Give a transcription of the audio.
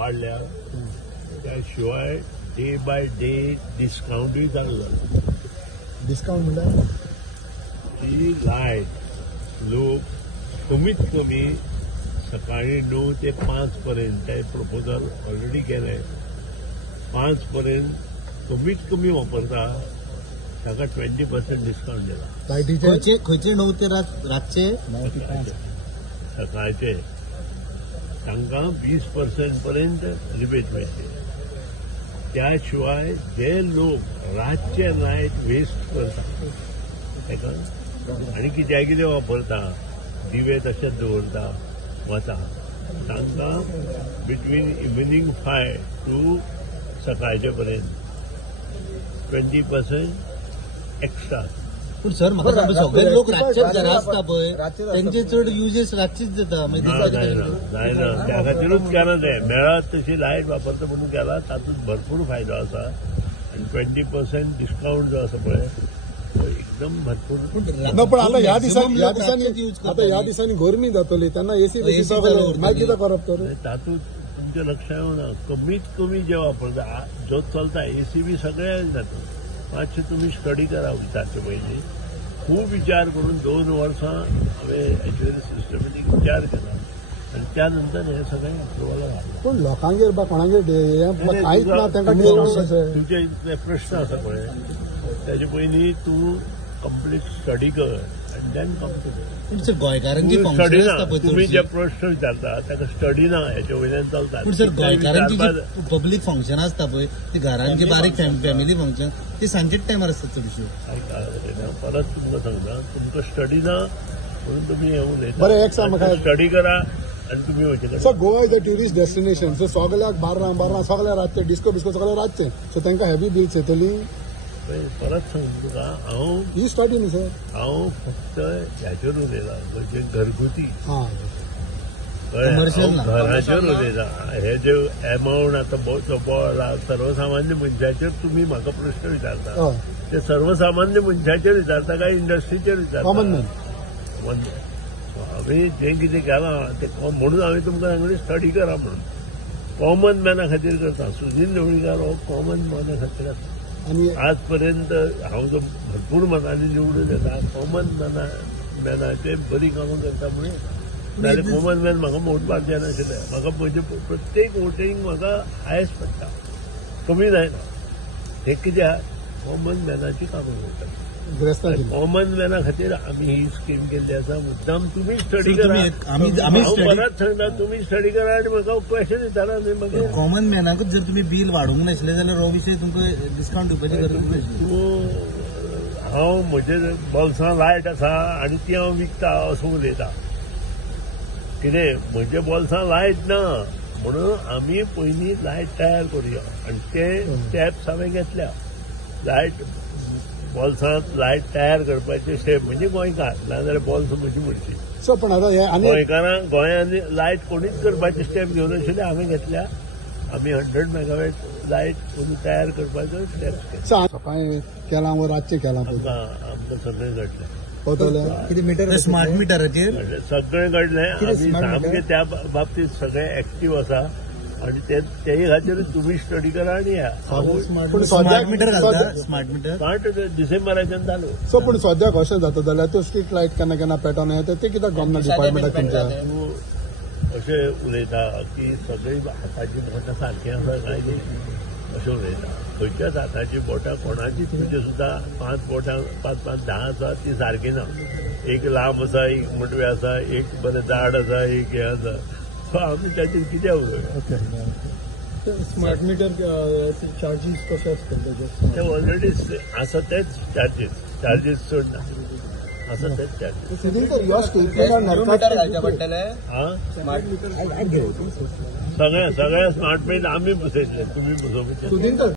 वाढल्या, त्याशिवाय day by day डिस्काउंटही चालू झालं. डिस्काउंट म्हणजे ही लाईट लोक कमीत कमी सकाळी 9 ते 5 पर्यंत ते प्रपोजल ऑलरेडी केलंय. 5 पर्यंत कमीत कमी वापरता ताका 20% डिस्काउंट दिला. लायटीचे खंयचे 9 ते रातचे 9 ते 5 सकाळचे तांकां 20% पर्यंत रिबेट मेळटली. त्याशिवाय जे लोक रातचे लायट वेस्ट करता ताका आनी कितें वापरता, दिवे तशेंच दवरता वता, तांकां बिटवीन इवनिंग 5 टू सकाळचे पर्यंत 20% एक्स्ट्रा. पूण सर म्हाका सांग, सगळे लोक रातचे घरा आसता पळय तेंचे चड युजेस रातचीच जाता. जायना त्या खातीरूच केला तें. मेळत तशी लायट वापरता म्हणून केला. तातूंत भरपूर फायदो आसा आनी 20% डिस्काउंट जो आसा पळय एकदम भरपूर. पण आता ह्या दिसांनी गरमी जातली तेन्ना एसी मागीर कितें करप तर तातूंत तुमचें लक्ष येवना. कमीत कमी जे वापरता जो चलता एसी बी सगळे जाता. मातशें तुमी स्टडी करा विचारचे पयलीं. खूब विचार करून 2 वर्सां हांवें एक्चुअली सिस्टमॅटीक विचार केला आनी त्या नंतर हे सगळें अप्रुवला घातलें. पूण लोकांगेर कोणागेर आयज ना तांकां तुजे प्रश्न आसा पळय ताचे पयलीं तूं कंप्लीट स्टडी कर आनी देन कम टू सर गोंयकारांची स्टडी ना. तुम्ही जे प्रश्न विचारता ताका स्टडी ना हेच्या वयल्यान चलता. पूण सर गोंयकारांची जी पब्लीक फंक्शनां आसता पळय ती घरांची बारीक फॅमिली फंक्शन ती सांजेच टायमार आसतात चडश्यो. परत तुमकां सांगता तुमकां स्टडी ना म्हणून तुमी हे उलयता. बरें एक सांग म्हाका स्टडी करा आनी तुमी वयचे. So Goa is a tourist destination. So सगळ्याक बार्रां सगळ्या रातचे डिस्को सगळ्या रातचे. सो तांकां हेवी बिल्स येतली. परत सांगता तुका हांव ही स्टडी न्ही सर. हांव फक्त ह्याचेर उलयला म्हणजे घरगुती घराचेर उलयता. हे जे एमावंट आतां सर्वसामान्य मनशाचेर तुमी म्हाका प्रश्न विचारता ते सर्वसामान्य मनशाचेर विचारता काय इंडस्ट्रीचेर विचारता. कॉमन मॅन हांवें जें कितें केलां तें म्हणून हांवें तुमकां सांगलें स्टडी करा म्हणून. कॉमन मॅना खातीर करता. सुनील ढवळीकर हो कॉमन मॅना खातीर आसा. आज पर्यंत हांव जो भरपूर मनांनी निवडून येता कॉमन मॅनाचे बरी कामां करता म्हणून. नाल्यार कॉमन मॅन म्हाका वोट मारचे नाशिल्ले. म्हाका म्हणजे प्रत्येक वोटींग म्हाका हायस्ट पडटा, कमी जायना. हे कित्याक कॉमन मॅनाची कामां करता. कॉमन मॅना खातीर आमी ही स्कीम केल्ली आसा. मुद्दाम तुमी स्टडी करा. हांव परत सांगता तुमी स्टडी करा आनी म्हाका क्वेश्चन विचारा न्ही. मागीर कॉमन मॅनाकूच जर तुमी बील वाडोवंक नाशिल्ले जाल्यार हो विशय तुमकां डिस्काउंट दिवपाची गरज नाशिल्ली. हांव म्हजे बॉल्सां लायट आसा आनी ती हांव विकता असो उलयता. कितें म्हजे बॉल्सां लायट ना म्हणून आमी पयलीं लायट तयार करुया आनी ते स्टेप्स हांवें घेतल्या. लायट बॉल्सांत लायट तयार करपाचे स्टेप म्हणजे गोंयकार नाजाल्यार बॉल्स म्हजी म्हणची. सो पण आता गोंयकारांक गोंयांत लायट कोणीच करपाचे स्टेप घेवन आशिल्ले हांवें घेतल्या. आमी 100 मेगावॅट लायट कोणी तयार करपाचो स्टेप केला. सकाळी केला व रातचे केला आमकां सगळें घडलें. किती मीटर स्मार्ट मिटराचेर सगळें घडलें. आमी सामकें त्या बाबतींत सगळे एक्टीव आसा आनी तेही खातीर तुमी स्टडी करा आनी या. स्मार्ट मिटर घालता. स्मार्ट डिसेंबराच्यान चालू. सो पूण सद्याक अशें जाता जाल्यार त्यो स्ट्रीट लायट केन्ना केन्ना पेटोवन येता ते कित्याक गव्हर्नमेंट डिपार्टमेंटाक तुमच्या अशें उलयता की सगळीं हाताची बोटां सारकीं आसा काय न्ही अशें उलयता. खंयच्याच हाताची बोटां कोणाचीच म्हणजे सुद्दां 5 बोटां 5-5, 10 आसा ती सारकी ना. एक लांब आसा, एक मोटवे आसा, एक बरें जाड आसा, एक हें आसा. सो आमी ताचेर कितें उलयता. स्मार्ट मीटर चार्जीस कशे आसता ते ऑलरेडी आसा तेच चार्जीस चड ना. आसा तेच चार्जीस. सगळ्या स्मार्ट मीटर आमी बसयतले तुमी बसोवपाचे.